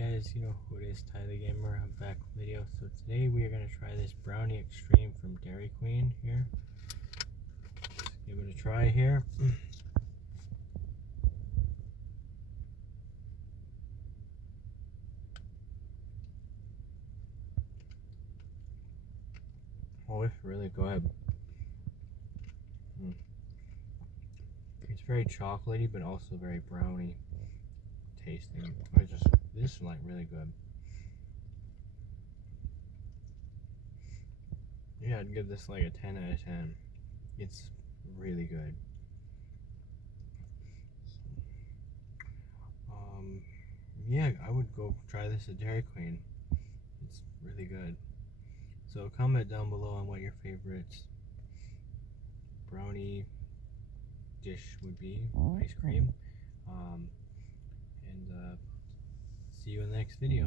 guys, you know who it is, Tyler Gamer. I'm back with a video. So today we are going to try this Brownie Extreme from Dairy Queen here. Let's give it a try here. Oh, it's really good. It's very chocolatey, but also very brownie tasting. This is like really good. Yeah, I'd give this like a 10 out of 10. It's really good. Yeah, I would go try this at Dairy Queen. It's really good. So comment down below on what your favorite brownie dish would be, ice cream. And see you in the next video.